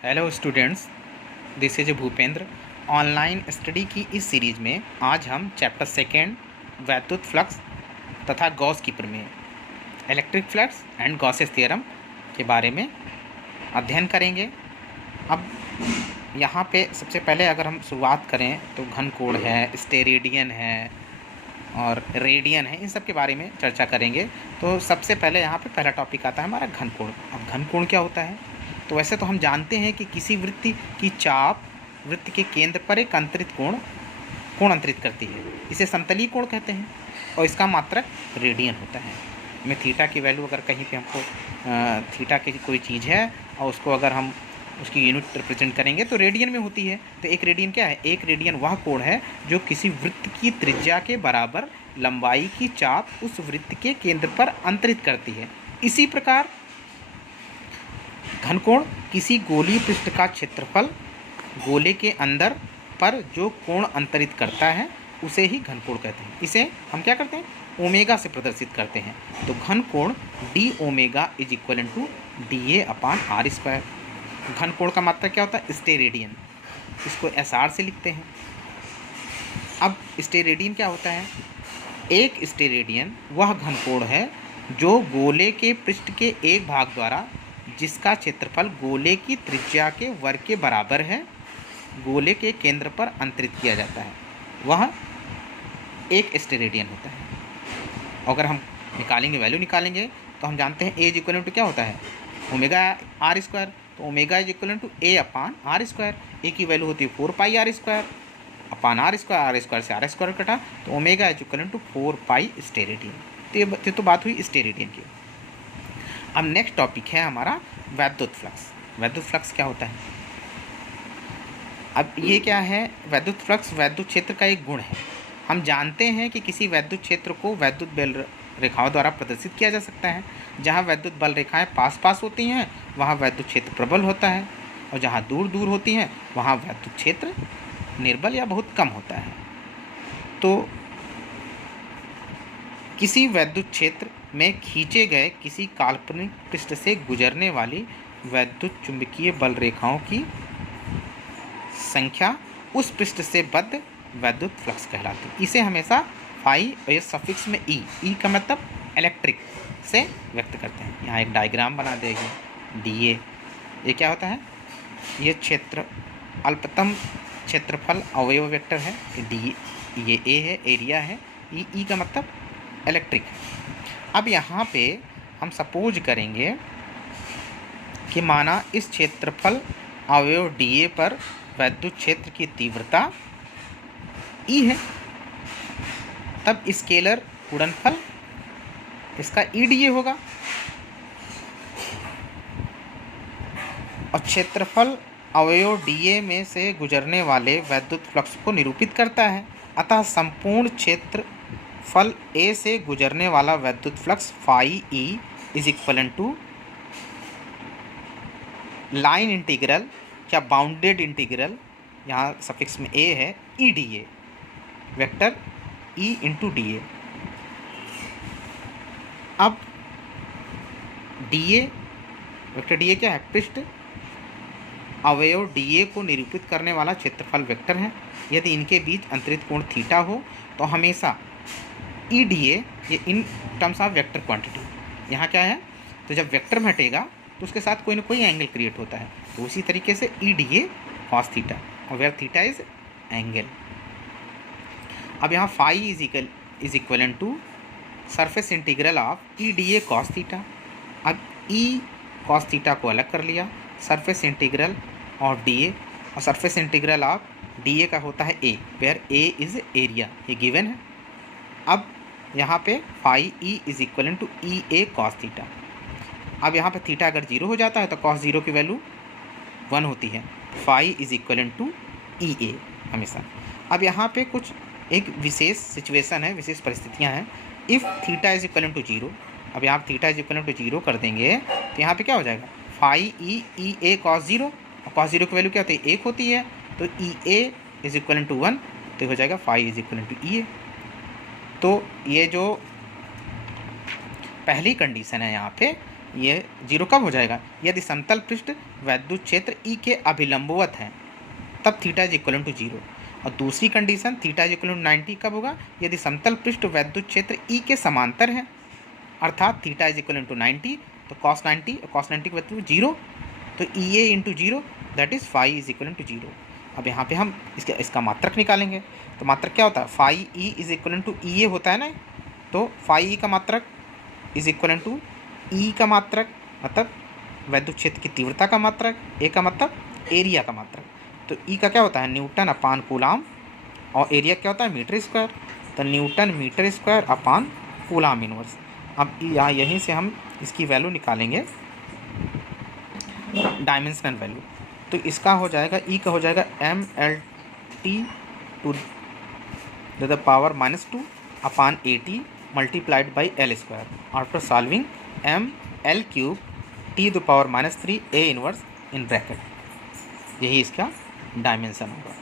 Hello students, this is Bhupendra. Online study की इस series में आज हम चैप्टर सेकेंड वैद्युत फ्लक्स तथा गॉस की प्रमेय electric flux and Gauss's theorem के बारे में अध्ययन करेंगे। अब यहाँ पे सबसे पहले अगर हम शुरुआत करें तो घनकोण है, स्टेरेडियन है और रेडियन है, इन सब के बारे में चर्चा करेंगे। तो सबसे पहले यहाँ पे पहला टॉपिक आता है हमारा घनकोण। अब घनकोण क्या होता है? तो वैसे तो हम जानते हैं कि किसी वृत्त की चाप वृत्त के केंद्र पर एक अंतरित कोण अंतरित करती है, इसे समतलीय कोण कहते हैं और इसका मात्रक रेडियन होता है। में थीटा की वैल्यू अगर कहीं पे हमको थीटा की कोई चीज़ है और उसको अगर हम उसकी यूनिट रिप्रेजेंट करेंगे तो रेडियन में होती है। तो एक रेडियन क्या है? एक रेडियन वह कोण है जो किसी वृत्त की त्रिज्या के बराबर लंबाई की चाप उस वृत्त के केंद्र पर अंतरित करती है। इसी प्रकार घनकोण किसी गोलीय पृष्ठ का क्षेत्रफल गोले के अंदर पर जो कोण अंतरित करता है उसे ही घनकोण कहते हैं। इसे हम क्या करते हैं? ओमेगा से प्रदर्शित करते हैं। तो घनकोण d omega is equal to d A upon r square. घनकोण का मात्रक क्या होता है? स्टेरेडियन। इसको एस आर से लिखते हैं। अब स्टेरेडियन क्या होता है? एक स्टेरेडियन वह घनकोण है जो गोले के पृष्ठ के एक भाग द्वारा जिसका क्षेत्रफल गोले की त्रिज्या के वर्ग के बराबर है गोले के केंद्र पर अंतरित किया जाता है, वह एक स्टेरेडियन होता है। अगर हम वैल्यू निकालेंगे तो हम जानते हैं ए इज इक्वल टू क्या होता है? Omega r square. तो omega is equal to A upon r square. A की वैल्यू होती है 4 pi r square upon r square से आर स्क्वायर कटा, तो omega is equal to 4 pi steradian. तो बात हुई स्टेरेडियन की। अब नेक्स्ट टॉपिक है हमारा वैद्युत फ्लक्स। वैद्युत फ्लक्स क्या होता है? अब ये क्या है? वैद्युत फ्लक्स वैद्युत क्षेत्र का एक गुण है। हम जानते हैं कि किसी वैद्युत क्षेत्र को वैद्युत बल रेखाओं द्वारा प्रदर्शित किया जा सकता है। जहाँ वैद्युत बल रेखाएं पास पास होती हैं वहाँ वैद्युत क्षेत्र प्रबल होता है और जहाँ दूर दूर होती हैं वहाँ वैद्युत क्षेत्र निर्बल या बहुत कम होता है। तो किसी वैद्युत क्षेत्र में खींचे गए किसी काल्पनिक पृष्ठ से गुजरने वाली वैद्युत चुंबकीय बल रेखाओं की संख्या उस पृष्ठ से बद्ध वैद्युत फ्लक्स कहलाती है। इसे हमेशा फाई और ये सफिक्स में ई का मतलब इलेक्ट्रिक से व्यक्त करते हैं। यहाँ एक डायग्राम बना देंगे डी ए। ये क्या होता है? ये क्षेत्र अल्पतम क्षेत्रफल अवयव वेक्टर है डी। ये ए है, एरिया है। ई का मतलब इलेक्ट्रिक। अब यहाँ पे हम सपोज करेंगे कि माना इस क्षेत्रफल अवयव डी ए पर वैद्युत क्षेत्र की तीव्रता ई है, तब स्केलर गुणनफल इसका ई डी ए होगा और क्षेत्रफल अवयव डी ए में से गुजरने वाले वैद्युत फ्लक्स को निरूपित करता है। अतः संपूर्ण क्षेत्रफल ए से गुजरने वाला वैद्युत flux phi E is equal to line integral या बाउंडेड इंटीग्रल, यहाँ सफिक्स में ए है, E D A vector E into d A. अब d A vector d A क्या है? पृष्ठ अवयव डी ए को निरूपित करने वाला क्षेत्रफल वेक्टर है। यदि इनके बीच अंतरित कोण थीटा हो तो हमेशा ई डी ए ये in terms of vector quantity. यहाँ क्या है? तो जब वेक्टर में हटेगा तो उसके साथ कोई ना कोई एंगल क्रिएट होता है। तो उसी तरीके से E D A cos theta और वेयर थीटा इज एंगल। अब यहाँ phi is equal to surface integral of E D A cos theta. अब ई कॉस थीटा को अलग कर लिया, surface integral of D A, और surface integral of D A का होता है A, where A is area, ये गिवन है। अब यहाँ पे phi E is equal to E A cos theta. अब यहाँ पे थीटा अगर 0 हो जाता है तो कॉस 0 की वैल्यू 1 होती है। Phi is equal to E ए हमेशा। अब यहाँ पे कुछ एक विशेष सिचुएशन है, विशेष परिस्थितियाँ हैं। If theta is equal to 0, अब यहाँ थीटा इज इक्वल टू 0 कर देंगे तो यहाँ पे क्या हो जाएगा? फाई ई ए कॉस 0, और कॉस 0 की वैल्यू क्या होती है? 1 होती है। तो E A is equal to 1, तो हो जाएगा phi is equal to E ए। तो ये जो पहली कंडीशन है यहाँ पे, ये जीरो कब हो जाएगा? यदि समतल पृष्ठ वैद्युत क्षेत्र ई के अभिलंबवत है, तब theta is equal to zero. और दूसरी condition theta is equal to 90 कब होगा? यदि समतल पृष्ठ वैद्युत क्षेत्र ई के समांतर है, अर्थात थीटा इज इक्वल टू 90, तो cos 90 और cos 90 की वैल्यू जीरो, तो E A into zero that is phi is equal to zero. अब यहाँ पे हम इसका मात्रक निकालेंगे। तो मात्रक क्या होता है? Phi E is equal to E A होता है ना, तो फाई ई का मात्रक इज इक्वल टू ई का मात्रक, मतलब वैद्युत क्षेत्र की तीव्रता का मात्रक, ए का मतलब एरिया का मात्रक। तो ई का क्या होता है? न्यूटन अपान कूलाम, और एरिया क्या होता है? Metre square. तो newton metre square upon coulomb inverse. अब यहाँ यहीं से हम इसकी वैल्यू निकालेंगे, डायमेंशनल वैल्यू। तो इसका हो जाएगा, ई का हो जाएगा mLT to the power -2 upon 80 multiplied by L square. After solving mL³ T to power -3 A inverse in bracket, यही इसका डायमेंशन होगा।